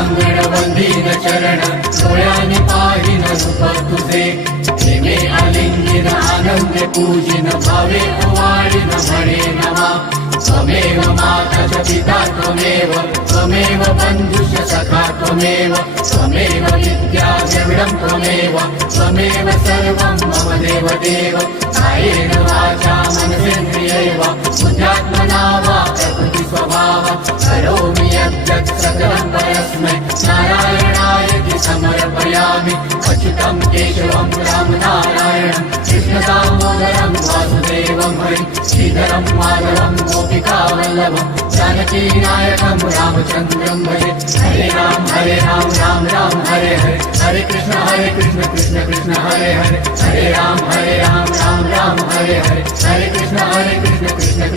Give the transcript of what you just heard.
अंगण वंदीन चरण डोळ्याने पाहिन रूप तुझे प्रेमे आलिंगिन आनंदे पूजिन भावे ओवाळीन म्हणे नमा त्वमेव माता च पिता त्वमेव त्वमेव बन्धुश्च सखा त्वमेव त्वमेव विद्या द्रविडं त्वमेव त्वमेव सर्वं मम देवदेव कायेन वाचा मनसेन्द्रियैव बुद्ध्यात्मना वा प्रकृति स्वभाव करोमि यद्यत् सकलं परस्मै नारायणायति समर्पयामि अच्युतं केशवं रामनारायणं कृष्णदामोदरं वासुदेवं हरिं श्रीधरं माधवं गोपिकावल्लभं जानकीनायकं रामचन्द्रं भजे हरे राम राम राम हरे हरे हरे कृष्ण कृष्ण कृष्ण हरे हरे हरे राम राम राम हरे हरे हरे कृष्ण कृष्ण कृष्ण